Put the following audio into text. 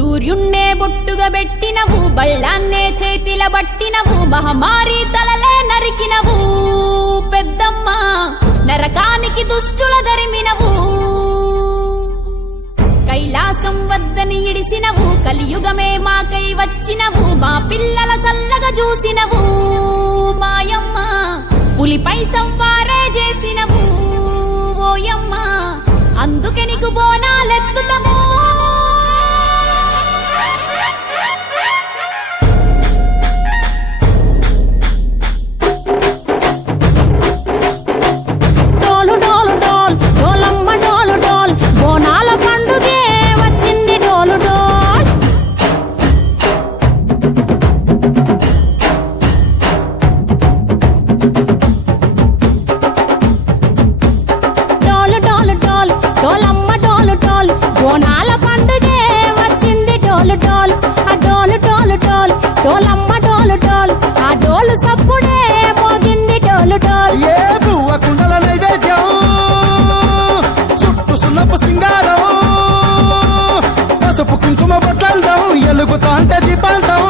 సూర్యున్నే బొట్టుగా పెట్టినవు బళ్ళాన్నే చేతిల బట్టినవు మహమారి తలలే నరికినవు. పెద్దమ్మ నరకానికి దుష్టుల దరిమినవు. కైలాసం వద్దని ఇడిసినవు కలియుగమే మాకై వచ్చినవు మా పిల్లల చల్లగా చూసినవు. మాయమ్మ పులిపై సంవారే డోల్ బోనాల పండుగే వచ్చింది డోలు డోల్. ఆ డోలు డోలు డోల్ డోలమ్మ డోలు డోల్. ఆ డోలు సప్పుడే మోగింది డోలు డోల్. ఏ బువ్వ కుండల నైవేద్యం చుట్టు సున్నపు సింగారం పసుపు కుంకుమ బొట్లందం ఎలుగుతాంటే దీపాంతం